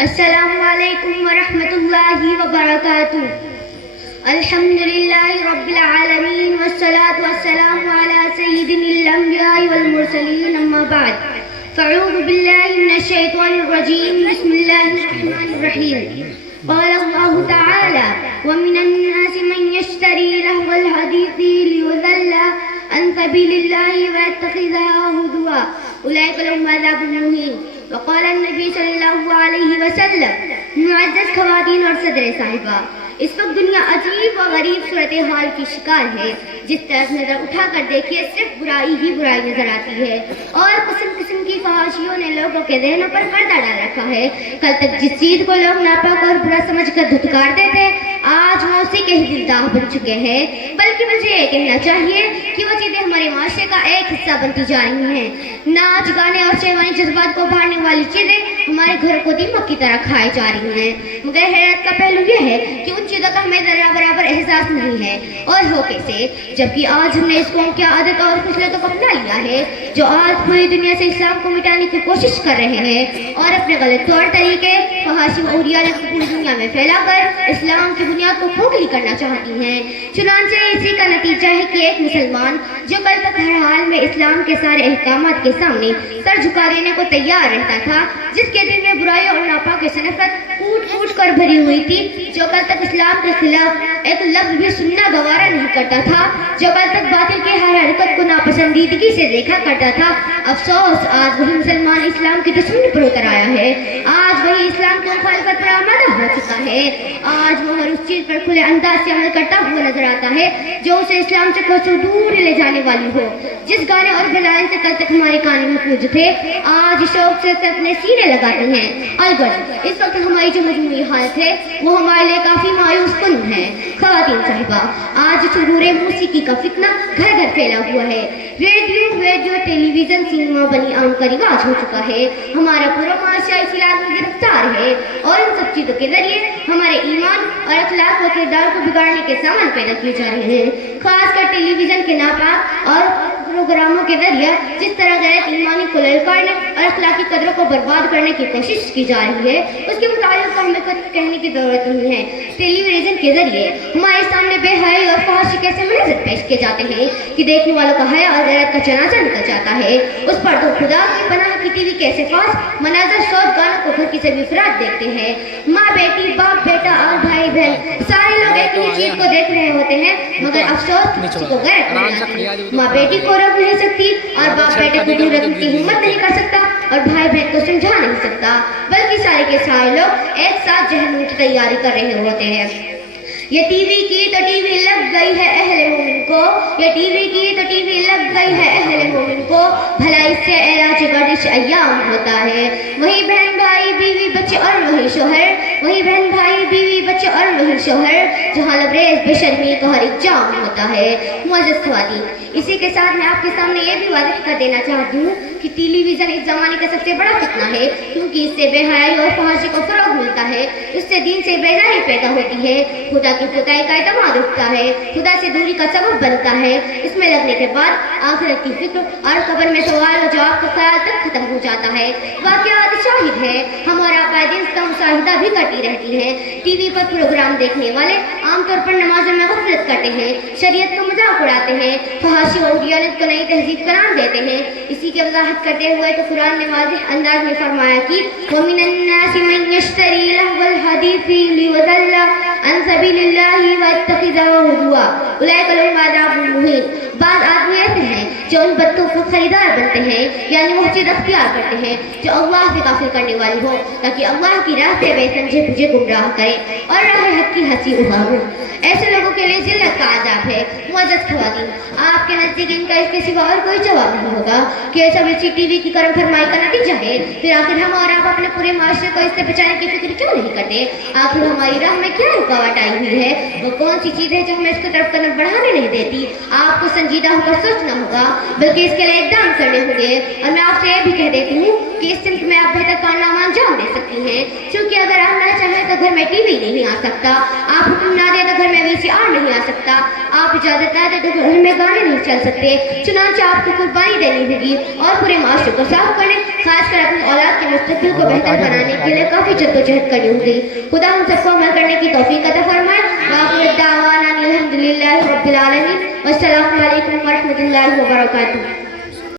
السلام علیکم ورحمۃ اللہ وبرکاتہ. الحمدللہ رب العالمین والصلاة والسلام علی سید الانبیاء والمرسلین اما بعد فاعوذ باللہ من الشیطان الرجیم بسم اللہ الرحمن الرحیم. قال اللہ تعالی ومن الناس من يشتری لهو الحدیث لیضل عن سبیل اللہ ويتخذها هزوا اولئک لهم عذاب مہین. وقال النبی صلی اللہ علیہ وسلم. معزز خواتین اور صدر صاحبہ، اس وقت دنیا عجیب و غریب صورتحال کی شکار ہے. جس طرف نظر اٹھا کر دیکھیے صرف برائی ہی برائی نظر آتی ہے اور قسم قسم کی فحاشیوں نے لوگوں کے ذہنوں پر پردہ ڈال رکھا ہے. کل تک جس چیز کو لوگ ناپاک اور برا سمجھ کر دھتکارتے تھے آج وہ اسی کے ہی دلداغ بن چکے ہیں. بلکہ مجھے یہ کہنا چاہیے کہ وہ چیزیں ہمارے معاشرے کا ایک حصہ بنتی جا رہی ہیں. ناچ گانے اور شہوانی جذبات کو ابھارنے والی چیزیں ہمارے گھر کو دیمک کی طرح کھائے جا رہی ہیں. مگر حیرت کا پہلو یہ ہے کہ ان چیزوں کا ہمیں ذرا برابر احساس نہیں ہے اور ہو کیسے، جبکہ آج ہم نے اس قوم کی عادت اور خصلتوں کو اپنا لیا ہے جو آج پوری دنیا سے اسلام کو مٹانے کی کوشش کر رہے ہیں اور اپنے غلط طور طریقے فحاشی و عریانت کو پوری دنیا میں پھیلا کر اسلام کی بنیاد کو کھوکھلی کرنا چاہتی ہیں. چنانچہ اسی کا نتیجہ ہے کہ ایک مسلمان جو کل تک ہر حال میں اسلام کے سارے احکامات کے سامنے سر جھکا دینے کو تیار رہتا تھا، جس کے دل میں برائی اور ناپاک سے نفرت پھوٹ پھوٹ کر بھری ہوئی تھی، جو کل تک اسلام کے خلاف ایک لفظ بھی سننا گوارا نہیں کرتا تھا، جو کل تک باطل کی ہر حرکت کو ناپسندیدگی سے دیکھا کرتا تھا، افسوس آج وہی مسلمان اسلام کی دشمنی پر اتر آیا ہے. آج وہی اسلام کی مخالفت پر آمادہ ہو چکا ہے. آج وہ ہر اس چیز پر کھلے انداز سے عمل کرتا ہوا نظر آتا ہے جو اسے اسلام سے کوسوں دور لے جانے والی ہو. جس گانے اور بلائن سے کل تک ہمارے کان محفوظ تھے آج شوق سے اپنے سینے لگاتے ہیں. البتہ اس وقت ہماری جو مجموعی حالت ہے وہ ہمارے لیے کافی مایوس کن ہے. خواتین صاحبہ، آج سرور موسیقی کا فتنہ گھر گھر پھیلا ہوا ہے. ریڈیو ٹیلی ویژن سینما بنی عام کا رواج ہو چکا ہے. ہمارا پورا معاشرہ اسی لات میں گرفتار ہے اور ان سب چیزوں کے ذریعے ہمارے ایمان اور اخلاق و کردار کو بگاڑنے کے سامان پیدا کیے جا رہے ہیں. خاص کر ٹیلی ویژن کے ناپاک اور پروگراموں کے ذریعے جس طرح غیر ایمانی کو للکارنے اور اخلاقی قدروں کو برباد کرنے کی کوشش کی جا رہی ہے اس کے متعلق ہمیں کچھ کہنے کی ضرورت نہیں ہے. ٹیلی ویژن کے ذریعے ہمارے سامنے بے حیائی اور فحاشی کیسے مناظر پیش کیے جاتے ہیں کہ دیکھنے والوں کا حیا اور غیرت کا جنازہ نکل جاتا ہے. اس پر تو خدا کی پناہ کی ٹی وی کیسے فاس مناظر سوچ گانوں کو گھر کی سبھی افراد دیکھتے ہیں. ماں بیٹی، باپ بیٹا اور بھائی بہن سارے لوگ ایک ہی چیز کو دیکھ رہے ہوتے ہیں مگر افسوس کسی کو غیرت نہیں آتی. ماں بیٹی کو روک نہیں سکتی اور باپ بیٹے کو دور رکھنے کی ہمت نہیں کر سکتا اور بھائی بہن کو سمجھا نہیں سکتا، بلکہ سارے کے سارے لوگ ایک ساتھ جہنم کی تیاری کر رہے ہوتے ہیں. یہ ٹی وی کی تو ٹی وی لگ گئی ہے اہل مومن کو، یہ ٹی وی کی تو ٹی وی لگ گئی ہے اہل مومن کو، بھلا اس سے علاج گردش ایام ہوتا ہے. وہی بہن بھائی بیوی بچے اور وہی شوہر، وہی بہن بھائی بیوی بچے اور وہی شوہر، جہاں لبریز بے شرمی کا ہر ایک جام ہوتا ہے. معزز خواتین، اسی کے ساتھ میں آپ کے سامنے یہ بھی واضح کر دینا چاہتی ہوں کہ ٹیلی ویژن اس زمانے کا سب سے بڑا فتنہ ہے، کیونکہ اس سے بے حیائی اور فحاشی کو فروغ ملتا ہے، اس سے دین سے بیزاری پیدا ہوتی ہے، خدا کی خدائی کا اعتماد اٹھتا ہے، خدا سے دوری کا سبب بنتا ہے. اس میں لگنے کے بعد آخرت کی فکر اور قبر میں سوال و جواب کا خیال تک ختم ہو جاتا ہے. واقعات شاہد ہے، ہمارا عقائد اس کا مشاہدہ بھی کرتی رہتی ہے. ٹی وی پر پروگرام دیکھنے والے عام طور پر نمازوں میں غفلت کرتے ہیں، شریعت کا مذاق اڑاتے ہیں، فحاشی و عریانت کو نئی تہذیب قرار دیتے ہیں. اسی کی وضاحت کرتے ہوئے تو قرآن نے واضح انداز میں فرمایا کہ وَمِنَ النَّاسِ مَن يَشْتَرِي لَهْوَ الْحَدِيثِ لِيُضِلَّ عَن سَبِيلِ اللَّهِ وَيَتَّخِذَهُ هُزُوًا أُولَئِكَ لَهُمْ عَذَابٌ مُهِينٌ. بعض آدمی ایسے ہیں جو ان بتوں کو خریدار بنتے ہیں، یعنی وہ چیز اختیار کرتے ہیں جو اللہ سے غافل کرنے والی ہو، تاکہ اللہ کی راہ سے بے سمجھے بجھے گمراہ کرے اور راہ حق کی ہنسی اڑائے. ایسے لوگوں کے لیے ذلت کا عذاب ہے. معزز خواتین، آپ کے نزدیک ان کا اس کے سوا اور کوئی جواب نہیں ہوگا کہ یہ سب اسی ٹی وی کی کرم فرمائی کا نتیجہ ہے. پھر آخر ہم اور آپ اپنے پورے معاشرے کو اس سے بچانے کی فکر کیوں نہیں کرتے؟ آخر ہماری راہ میں کیا رکاوٹ آئی ہوئی ہے؟ وہ کون سی چیز ہے جو ہمیں اس کی طرف قدم بڑھانے نہیں دیتی؟ آپ کو سنجیدہ ہو کر سوچنا ہوگا، بلکہ اس کے لیے اقدام کرنے ہوں گے. اور میں آپ سے یہ بھی کہہ دیتی ہوں کہ اس سمت میں آپ بہتر کارنامہ انجام دے سکتی ہیں، کیونکہ اگر آپ نہ چاہیں تو تو گھر میں ٹی وی نہیں آ سکتا، آپ حکم نہ دیں تو گھر میں VCR نہیں آ سکتا، آپ اجازت نہ دیں تو گھر میں گانے نہیں چل سکتے، چنانچہ آپ کو قربانی دینی ہوگی اور پورے معاشرے کو صاف کرنے، خاص کر اپنی اولاد کے مستقبل کو بہتر بنانے کے لیے کافی جدوجہد کرنی ہوگی۔ خدا ہم سب کو عمل کرنے کی توفیق عطا فرمائے۔ وآخر دعوانا الحمدللہ رب العالمین، والسلام علیکم ورحمۃ اللہ وبرکاتہ۔